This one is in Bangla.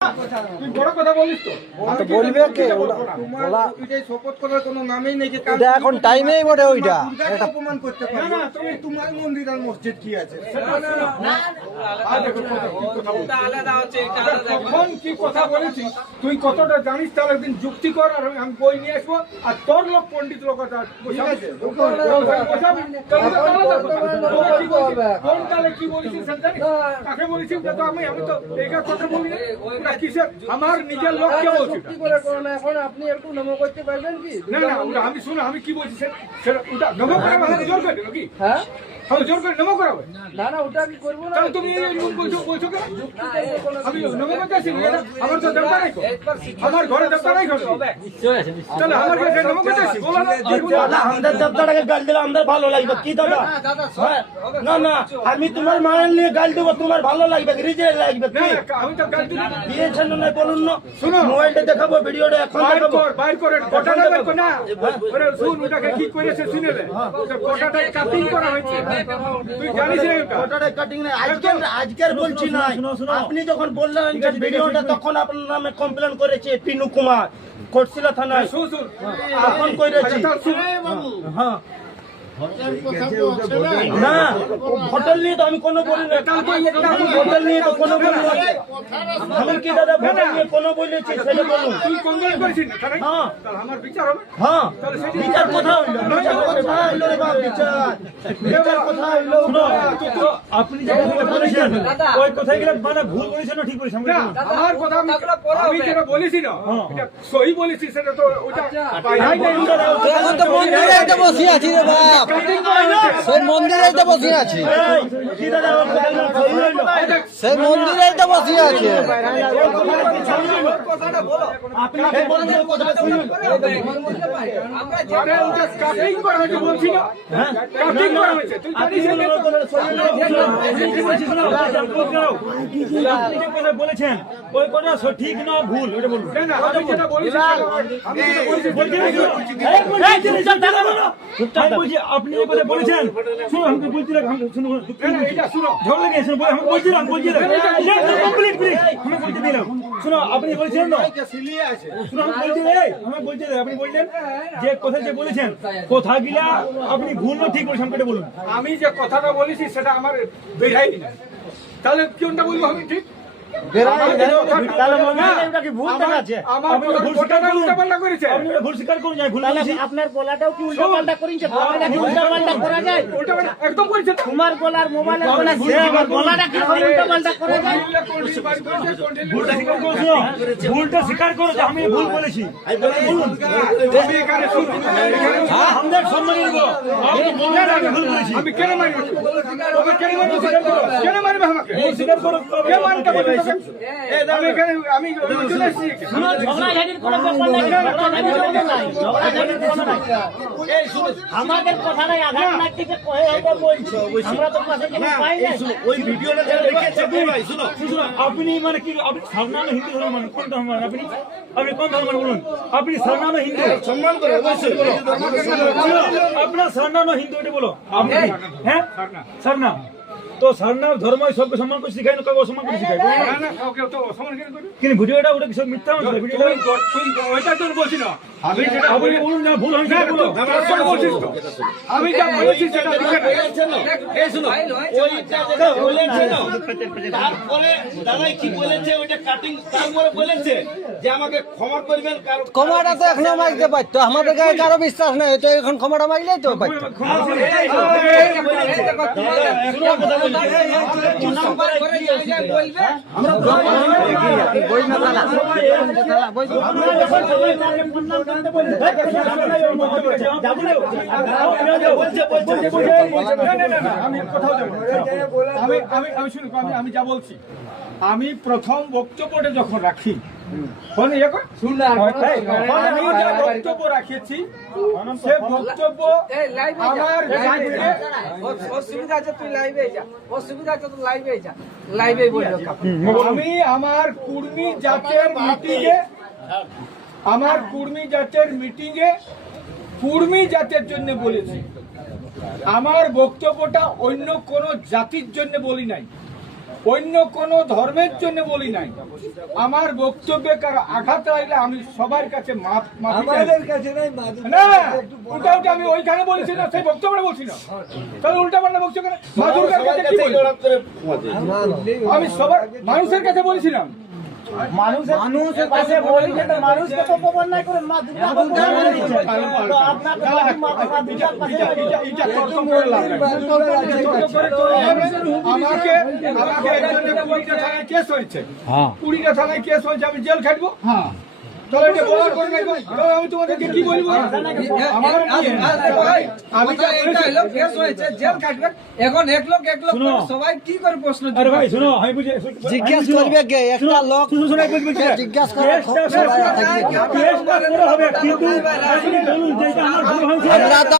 তুই বড় কথা বলিস তো বলবে কে শপথ করার কোনো নামই নেই। এখন টাইমেই বটে ওইটা অপমান করতে পারবে না। তুমি তোমার মন্দির আর মসজিদ কি আছে? কখন কি কথা বলেছিস তুই কতটা জানিস তাহলে একদিন যুক্তি কর আর আমি বই নিয়ে আসবো আর তোর লোক পণ্ডিত লোক আছে কোন কালে কি বলেছিস জানিস কাকে বলেছিস তো আমি তো এই কথা বলি না কিসে আমার নিজের লোককে বলছি এখন আপনি একটু নমো করতে পারবেন কি? না না ওটা আমি শুনো আমি কি বলছি সেটা ওটা নমো করাবে জোর করে নাকি হ্যাঁ আমি জোর করে নমো করাবে না না ওটা আমি করবো না। তাহলে তুমি এই বলছো কেন আমি নমো করতে আসি আমার তো দেবতা নাই আমার ঘরে দেবতা নাই তাহলে আমার কাছে নমো করতে আসি দাদা আমাদের দেবতাটাকে গাল দিলে আমাদের ভালো লাগবে কি দাদা? না না আমি তোমার মায়ের নিয়ে গাল দেবো, তোমার ভালো লাগবে রিজেক্ট লাগবে কি? আমি তো গাল দিলাম দিয়েছেন না বলুন না। শুনো মোবাইলটা দেখাবো, ভিডিওটা এখন দেখাবো। বাইর করে গোটাটা দেখো না আরে শুন ওটাকে কি করেছে শুনে নে গোটাটাই কাটিং করা হয়েছে তুই জানিস না ওটারে কাটিং না আজকের বলছি না। আপনি যখন বললেন যে ভিডিওটা তখন আপনার নামে কমপ্লেন করেছে পিনু কুমার কোটশিলা থানায় শুন শুন এখন করেছি। হ্যাঁ না হোটেল নিয়ে তো আমি কোনো বলি না। হোটেল নিয়ে তো কোনো বলি না। আমি কি দাদা হোটেল নিয়ে কোনো বলেছি সেটা বলুন। তুই কমপ্লেন করেছিস না হ্যাঁ তাহলে আমার বিচার হবে হ্যাঁ বিচার কোথায় হইলো? বিচার কোথায় হইলো রে বাপ? বিচার কোথায় হইলো? আপনি যে কথা বলেছেন ওই কথাই গেলে মানে ভুল বলেছেন না ঠিক বলেছেন? না আমার কথা আমি যেটা বলেছি না এটা সহি বলেছি সেটা তো ওটা এখন তো মন্দিরে এটা বসে আছি রে বাপ, সেই মন্দিরেই তো বসে আছি, কি দাদা ওর কথা না সহি হইলো? সেই মন্দিরেই তো বসে আছি। আপনাকে বলেন ওই কথাটা সহি হইলো? আরে ওটা কাটিং করা হয়েছে বলছি না কাটিং করা হয়েছে তুই জানিস আপনি বলেন ওই কথাটা সহি হইলো? আপনি যে কথা বলেছেন ওই কথা সঠিক না ভুল ওটা বলুন। না না আমি যেটা বলেছি আমি যেটা বলেছি আমি বলছি আপনি যে কথা বলেছেন শুনুন আমি তো বলছি শুনুন এটা শুনো ঝগড়া লেগে শুনুন আমি বলছিলাম কমপ্লিট আমি বলতে দিলাম শুনো আপনি বলছেন না শুনুন আমি বলছি রে আমি বলছি আপনি বললেন যে কথা যে বলেছেন কথা গিলা আপনি ভুল না ঠিক বলেছেন আমাকে বলুন। আমি যে কথাটা বলেছি সেটা আমার বেড়াই না তাহলে কোনটা বলবো আমি ঠিক আপনার গলাটাও কি উল্টা পাল্টা করেছে? গলাটা কি উল্টা পাল্টা করা যায়? একদম করেছে তোমার গলার মোবাইলের গলা গলাটা কি উল্টা পাল্টা করা যায়? ভুলটা স্বীকার করো যে আমি ভুল বলেছি বলুন। আমাদের সম্মান দেবো আপনি বললেন আমি ভুল বলেছি। আমি কেন মারবো কেন মারবে আমাকে স্বীকার করো কে মারতে বলছে আমি চলে এসেছি ঝগড়াঝাটির কোনো ব্যাপার নাই, ঝগড়াঝাটির নাই, ঝগড়াঝাটির কোনো নাই। আমাদের কথাটাই আঘাত লাগছে যে কয়ে এটা বলছি আমরা তো পাশে কেন পাই না। ওই ভিডিওটা দেখেছে ভাই শুনো শুনুন, আপনি মানে কি আপনি সাধারণ হিন্দু ধর্ম মানে কোন ধর্ম মানে আপনি আপনি কোন ধর্ম মানে বলুন? আপনি সাধারণ হিন্দু সম্মান করে অবশ্যই আপনার সাধারণ হিন্দু এটা বলো আপনি হ্যাঁ সারনা তো সারনা ধর্ম সবকে সম্মান করে শিখায় না কাউকে অসম্মান করে শিখায় না না কাউকে তো অসম্মান কেন করবি কিন্তু ভিডিওটা ওটা সব মিথ্যা মানে ভিডিওটা তুই ওইটা তো বলছি না আমি যেটা আপনি বলুন না ভুল হয়েছে বলো বলছিস তো আমি যা বলেছি সেটা লিখে নে। এই শুনো ওইটা যেটা বলেছে না তারপরে দাদাই কি বলেছে ওইটা কাটিং তারপরে বলেছে যে আমাকে ক্ষমা করবেন কারণ ক্ষমাটা তো এখনো মাগতে পারতো, আমাদের গায়ে কারো বিশ্বাস নাই তো এখন ক্ষমাটা মাগলেই তো পারতো। আমি যা বলছি আমি প্রথম বক্তব্যটা যখন রাখি আমি যা বক্তব্য রাখেছি সে বক্তব্য আমার অসুবিধা আছে তুই লাইভে যা, অসুবিধা আছে তুই লাইভে যা, লাইভে বলবো। আমি আমার কুর্মী জাতের মিটিংয়ে আমার কুর্মী জাতের মিটিংয়ে কুর্মী জাতের জন্য বলেছি। আমার বক্তব্যটা অন্য কোন জাতির জন্য বলি নাই। অন্য কোন ধর্মের জন্য বলি নাই। আমার বক্তব্যে কারো আঘাত লাগলে আমি সবার কাছে মাফি চাই। না ওটা আমি ওইখানে বলছি না, সেই বক্তব্যে বলছি না, তাহলে উল্টা পাল্টা বক্তব্য কেন? মা দুর্গার কাছে কি বলি? আমি সবার মানুষের কাছে বলছিলাম। মানুষের কাছে বলেছে তো মানুষকে তো অপমান না করে মা দুর্গা বলতে বলেছে। তো আপনাকে মা দুর্গার কাছে এটা তর্ক করে লাভ নাই। আমাকে একজনে 20টা থানায় কেস হয়েছে, 20টা থানায় কেস হয়েছে, আমি জেল খাটবো। তাহলে এটা বলার পর নাই, তাহলে আমি তোমাদেরকে কি বলবো? আমার আমি যা বলেছি, এখন এক লোক শুনো। সবাই কি করে প্রশ্ন আরে ভাই শুনো, আমি বুঝে জিজ্ঞেস করবে কে একটা লোক জিজ্ঞাসা করে কেসটা করে হবে, কিন্তু আপনি বলুন যে এটা আমার ভুল হয়েছে। আমরা তো